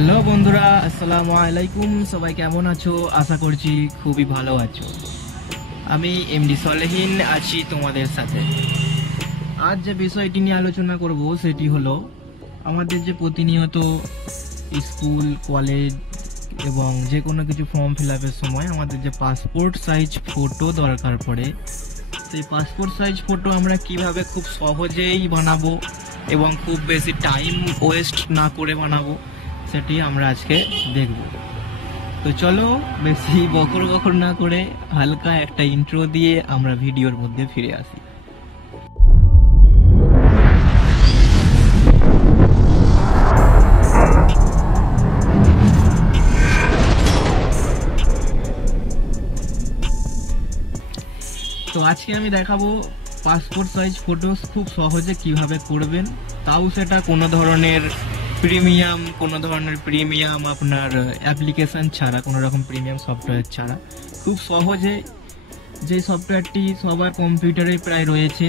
Hello বন্ধুরা, আসসালামু আলাইকুম। সবাই কেমন আছো? আশা করছি খুবই ভালো আছো। আমি এমডি সলেহিন আছি তোমাদের সাথে। আজ যে বিষয়টি নিয়ে আলোচনা করব সেটি হলো আমাদের যে প্রতিনিয়ত স্কুল, কলেজ এবং যে কোনো কিছু ফর্ম ফিল আপের সময় আমাদের যে পাসপোর্ট সাইজ ফটো দরকার পড়ে, সেই পাসপোর্ট সাইজ ফটো আমরা কিভাবে খুব সহজেই বানাবো এবং খুব বেশি টাইম ওয়েস্ট না করে বানাবো সেটি আমরা আজকে দেখব। তো চলো বেশি বকর বকর না করে হালকা একটা ইন্ট্রো দিয়ে আমরা ভিডিওর মধ্যে ফিরে আসি। তো আজকে আমি দেখাবো পাসপোর্ট সাইজ ফটো খুব সহজে কিভাবে করবেন, তাও সেটা কোনো ধরনের প্রিমিয়াম আপনার অ্যাপ্লিকেশন ছাড়া, কোনো রকম প্রিমিয়াম সফটওয়্যার ছাড়া খুব সহজে, যে সফটওয়্যারটি সবার কম্পিউটারে প্রায় রয়েছে,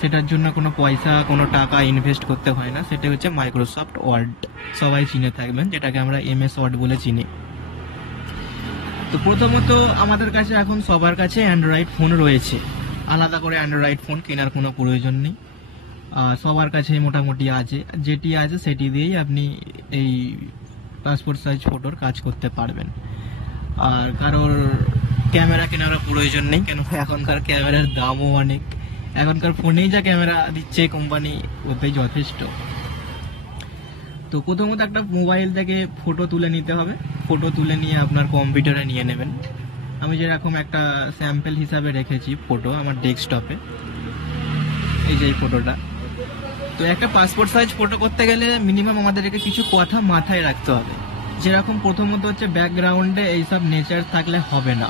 সেটার জন্য কোনো পয়সা কোনো টাকা ইনভেস্ট করতে হয় না। সেটা হচ্ছে মাইক্রোসফট ওয়ার্ড। সবাই চিনে থাকবেন, যেটাকে আমরা এমএস ওয়ার্ড বলে চিনি। তো প্রথমত আমাদের কাছে এখন সবার কাছে অ্যান্ড্রয়েড ফোন রয়েছে, আলাদা করে অ্যান্ড্রয়েড ফোন কেনার কোনো প্রয়োজন নেই। সবার কাছে মোটামুটি আছে, যেটি আছে সেটি দিয়েই আপনি এই পাসপোর্ট সাইজ ফটোর কাজ করতে পারবেন। আর কারোর ক্যামেরা কেনার প্রয়োজন নেই, কেন এখনকার ক্যামেরার দামও অনেক। এখনকার ফোনেই যা ক্যামেরা দিচ্ছে কোম্পানি, ওতেই যথেষ্ট। তো প্রথমত একটা মোবাইল থেকে ফটো তুলে নিতে হবে। ফটো তুলে নিয়ে আপনার কম্পিউটারে নিয়ে নেবেন। আমি যেরকম একটা স্যাম্পল হিসাবে রেখেছি ফটো আমার ডেস্কটপে, এই যে এই ফটোটা। তো একটা পাসপোর্ট সাইজ ফটো করতে গেলে মিনিমাম আমাদেরকে কিছু কথা মাথায় রাখতে হবে। যেরকম প্রথমত হচ্ছে ব্যাকগ্রাউন্ডে এইসব নেচার থাকলে হবে না,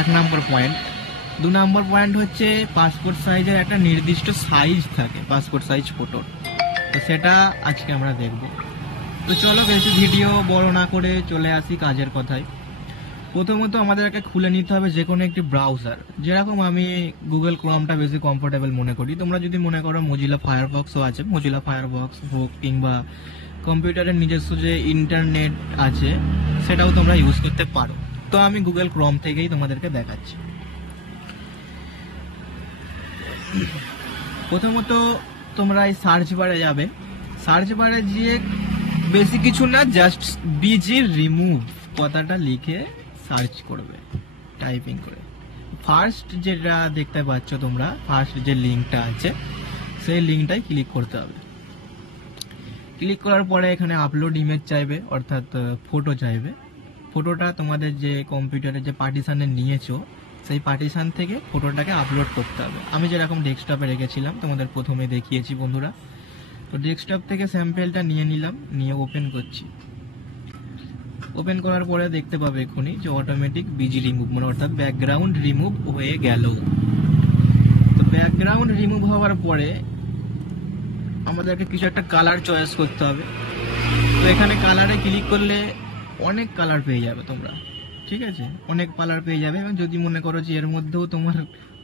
1 নম্বর পয়েন্ট। 2 নম্বর পয়েন্ট হচ্ছে পাসপোর্ট সাইজের একটা নির্দিষ্ট সাইজ থাকে পাসপোর্ট সাইজ ফটোর, তো সেটা আজকে আমরা দেখব। তো চলো বেশি ভিডিও বড় না করে চলে আসি কাজের কথায়। প্রথমত আমাদেরকে খুলে নিতে হবে যে কোনো একটি ব্রাউজার। যেরকম আমি গুগল ক্রোমটা বেশি কমফোর্টেবল মনে করি। তোমরা যদি মনে করো মোজিলা ফায়ারফক্সও আছে, মোজিলা ফায়ারফক্স হোক কিংবা কম্পিউটারের নিজস্ব যে ইন্টারনেট আছে সেটাও তোমরা ইউজ করতে পারো। তো আমি গুগল ক্রোম থেকেই তোমাদেরকে দেখাচ্ছি। প্রথমত তোমরা এই সার্চ বারে যাবে। সার্চ বারে গিয়ে বেশি কিছু না, জাস্ট বিজি রিমুভ কথাটা লিখে সার্চ করবে টাইপিং করে। ফার্স্ট যেটা দেখতে পাচ্ছ তোমরা, ফার্স্ট যে লিঙ্কটা আছে সেই লিঙ্কটাই ক্লিক করতে হবে। ক্লিক করার পরে এখানে আপলোড ইমেজ চাইবে, অর্থাৎ ফটো চাইবে। ফটোটা তোমাদের যে কম্পিউটারে যে পার্টিশনে নিয়েছো সেই পার্টিশন থেকে ফটোটাকে আপলোড করতে হবে। আমি যেরকম ডেস্কটপে রেখেছিলাম তোমাদের প্রথমে দেখিয়েছি বন্ধুরা। তো ডেস্কটপ থেকে স্যাম্পেলটা নিয়ে নিলাম, নিয়ে ওপেন করছি। ওপেন করার পরে দেখতে পাবে এক্ষুনি যে অটোমেটিক বিজি রিমুভ, মানে অর্থাৎ ব্যাকগ্রাউন্ড রিমুভ হয়ে গেল। তো ব্যাকগ্রাউন্ড রিমুভ হওয়ার পরে আমাদেরকে কিছু একটা কালার চয়েস করতে হবে। তো এখানে কালারে ক্লিক করলে অনেক কালার পেয়ে যাবে তোমরা, ঠিক আছে? অনেক কালার পেয়ে যাবে। এবং যদি মনে করো যে এর মধ্যেও তোমার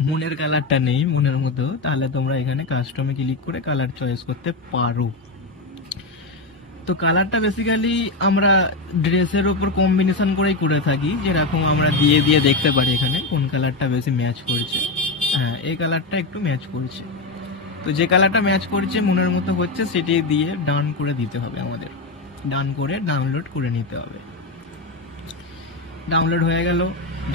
মনের কালারটা নেই মনের মধ্যেও, তাহলে তোমরা এখানে কাস্টমে ক্লিক করে কালার চয়েস করতে পারো। তো কালারটা বেসিক্যালি আমরা ড্রেসের উপর কম্বিনেশন করেই করে থাকি। যেরকম আমরা দিয়ে দিয়ে দেখতে পারি এখানে কোন কালারটা বেশি ম্যাচ করছে। হ্যাঁ, এই কালারটা একটু ম্যাচ করছে। তো যে কালারটা ম্যাচ করছে মনের মতো হচ্ছে সেটি দিয়ে ডান করে দিতে হবে আমাদের। ডান করে ডাউনলোড করে নিতে হবে। ডাউনলোড হয়ে গেল।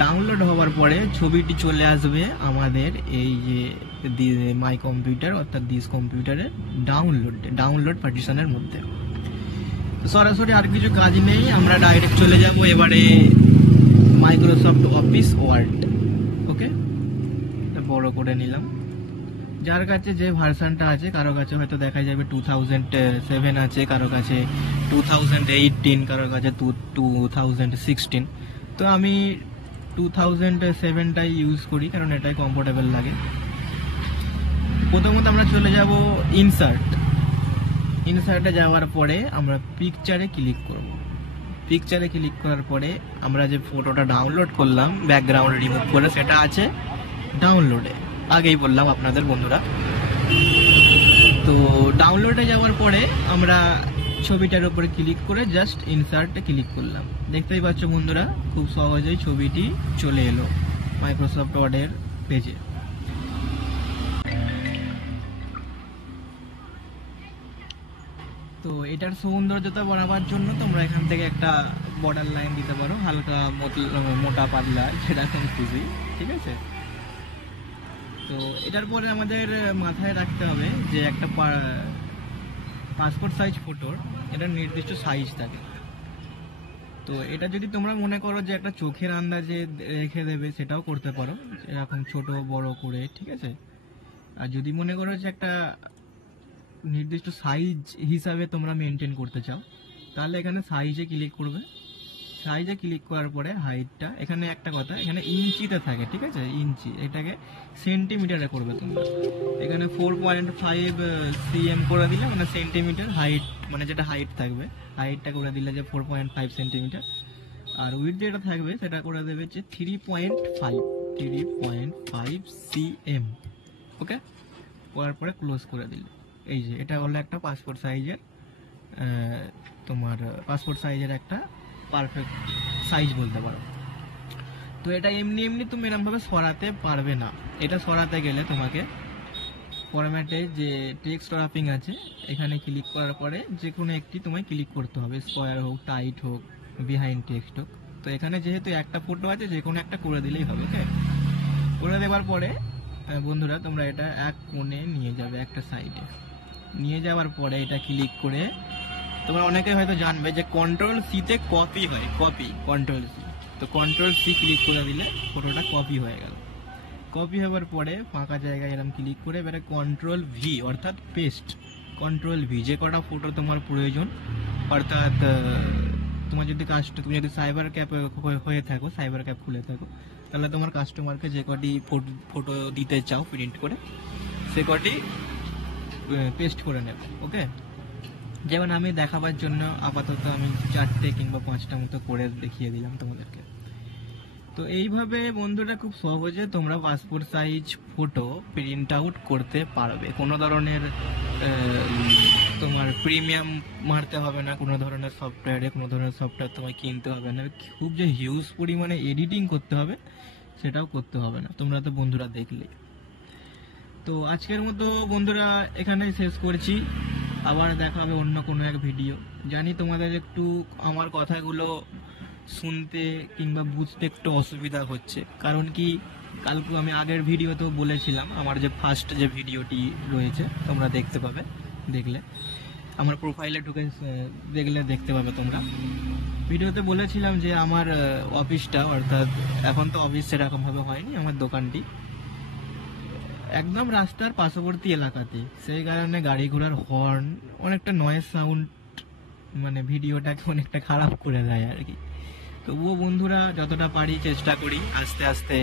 ডাউনলোড হওয়ার পরে ছবিটি চলে আসবে আমাদের এই যে মাই কম্পিউটার অর্থাৎ দিস কম্পিউটারের ডাউনলোড পার্টিশনের মধ্যে। সরাসরি আর কিছু কাজ নেই, আমরা ডাইরেক্ট চলে যাব এবারে মাইক্রোসফট অফিস ওয়ার্ড। ওকে, বড় করে নিলাম। যার কাছে যে ভার্সনটা আছে, কারো কাছে হয়তো দেখা যাবে 2007 আছে, কারো কাছে 2018, কারো কাছে 2016। তো আমি 2007টাই ইউজ করি, কারণ এটাই কমফোর্টেবল লাগে। প্রথমত আমরা চলে যাব ইনসার্টে যাওয়ার পরে আমরা পিকচারে ক্লিক করব। পিকচারে ক্লিক করার পরে আমরা যে ফটোটা ডাউনলোড করলাম ব্যাকগ্রাউন্ড রিমুভ করে, সেটা আছে ডাউনলোডে। আগেই বললাম আপনাদের বন্ধুরা। তো ডাউনলোডে যাওয়ার পরে আমরা ছবিটার উপরে ক্লিক করে জাস্ট ইনসার্টে ক্লিক করলাম। দেখতেই পাচ্ছ বন্ধুরা, খুব সহজেই ছবিটি চলে এলো মাইক্রোসফট ওয়ার্ডের পেজে। তো এটার সৌন্দর্যতা বাড়াবার জন্য তোমরা এখান থেকে একটা বর্ডার লাইন দিতে পারো, হালকা মোটা পাতলা যেরকম খুশি, ঠিক আছে। তো এটার পরে আমাদের মাথায় রাখতে হবে যে একটা পাসপোর্ট সাইজ ফটোর এটা নির্দিষ্ট সাইজ থাকে। তো এটা যদি তোমরা মনে করো যে একটা চোখের আন্দাজে রেখে দেবে, সেটাও করতে পারো, এরকম ছোট বড় করে, ঠিক আছে। আর যদি মনে করো যে একটা নির্দিষ্ট সাইজ হিসাবে তোমরা মেনটেন করতে চাও, তাহলে এখানে সাইজে ক্লিক করবে। সাইজে ক্লিক করার পরে হাইটটা, এখানে একটা কথা, এখানে ইঞ্চিতে থাকে, ঠিক আছে, ইঞ্চি, এটাকে সেন্টিমিটারে করবে তোমরা। এখানে 4.5 cm করে দিলে, মানে সেন্টিমিটার হাইট, মানে যেটা হাইট থাকবে হাইটটা করে দিলে যে 4.5 সেন্টিমিটার। আর উইডথ যেটা থাকবে সেটা করে দেবে যে 3.5 cm। ওকে, করার পরে ক্লোজ করে দিলে, এই যে এটা হলো একটা পাসপোর্ট সাইজের, তোমার পাসপোর্ট সাইজের একটা পারফেক্ট সাইজ বলতে পারো। তো এটা এমনি এমনি তুমি এরকম ভাবে সরাতে পারবে না। এটা সরাতে গেলে তোমাকে ফরম্যাটে যে টেক্সট র্যাপিং আছে, এখানে ক্লিক করার পরে যে কোনো একটি তোমায় ক্লিক করতে হবে, স্কোয়ার হোক, টাইট হোক, বিহাইন্ড টেক্সট হোক। তো এখানে যেহেতু একটা ফটো আছে, যে কোনো একটা করে দিলেই হবে। ওকে, করে দেওয়ার পরে বন্ধুরা তোমরা এটা এক কোণে নিয়ে যাবে, একটা সাইডে নিয়ে যাওয়ার পরে এটা ক্লিক করে তোমরা অনেকে হয়তো জানবে যে কন্ট্রোল সি তে কপি হয়, কপি, কন্ট্রোল সি। তো কন্ট্রোল সি ক্লিক করে দিলে ফটোটা কপি হয়ে গেল। কপি হওয়ার পরে ফাঁকা জায়গায় এরকম ক্লিক করে এবারে কন্ট্রোল ভি অর্থাৎ পেস্ট, কন্ট্রোল ভি, যে কটা ফটো তোমার প্রয়োজন, অর্থাৎ তোমার যদি তুমি যদি সাইবার ক্যাপ হয়ে থাকো, সাইবার ক্যাপ খুলে থাকো, তাহলে তোমার কাস্টমারকে যে কটি ফটো দিতে চাও প্রিন্ট করে, সে কটি পেস্ট করে নেবে। ওকে, যেমন আমি দেখাবার জন্য আপাতত আমি 4টে কিংবা 5টা মতো করে দেখিয়ে দিলাম তোমাদেরকে। তো এইভাবে বন্ধুরা খুব সহজে তোমরা passport size photo print out করতে পারবে। কোনো ধরনের তোমার প্রিমিয়াম মারতে হবে না, কোনো ধরনের সফটওয়্যারে, কোনো ধরনের সফটওয়্যার তোমায় কিনতে হবে না, খুব যে হিউজ পরিমাণে এডিটিং করতে হবে সেটাও করতে হবে না। তোমরা তো বন্ধুরা দেখলে। তো আজকের মতো বন্ধুরা এখানেই শেষ করছি, আবার দেখা হবে অন্য কোনো এক ভিডিও। জানি তোমাদের একটু আমার কথাগুলো শুনতে কিংবা বুঝতে একটু অসুবিধা হচ্ছে, কারণ কি কালকে আমি আগের ভিডিওতেও বলেছিলাম, আমার যে ফার্স্ট যে ভিডিওটি রয়েছে তোমরা দেখতে পাবে, দেখলে আমার প্রোফাইলে ঢুকে দেখলে দেখতে পাবে তোমরা। ভিডিওতে বলেছিলাম যে আমার অফিসটা, অর্থাৎ এখন তো অফিস সেরকমভাবে হয়নি, আমার দোকানটি একদম রাস্তার পার্শ্ববর্তী এলাকাতে, সেই কারণে গাড়ি ঘোড়ার হর্ন, অনেকটা নয়েজ সাউন্ড, মানে ভিডিওটাকে অনেকটা খারাপ করে দেয় আর কি। তবুও বন্ধুরা যতটা পারি চেষ্টা করি আস্তে আস্তে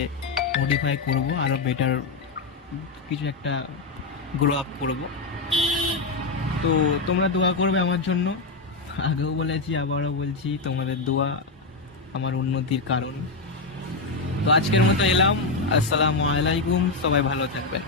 মডিফাই করব, আরো বেটার কিছু একটা গ্রো আপ করব। তো তোমরা দোয়া করবে আমার জন্য, আগেও বলেছি আবারও বলছি, তোমাদের দোয়া আমার উন্নতির কারণ। তো আজকের মতো এলাম, আসসালামু আলাইকুম, সবাই ভালো থাকবেন।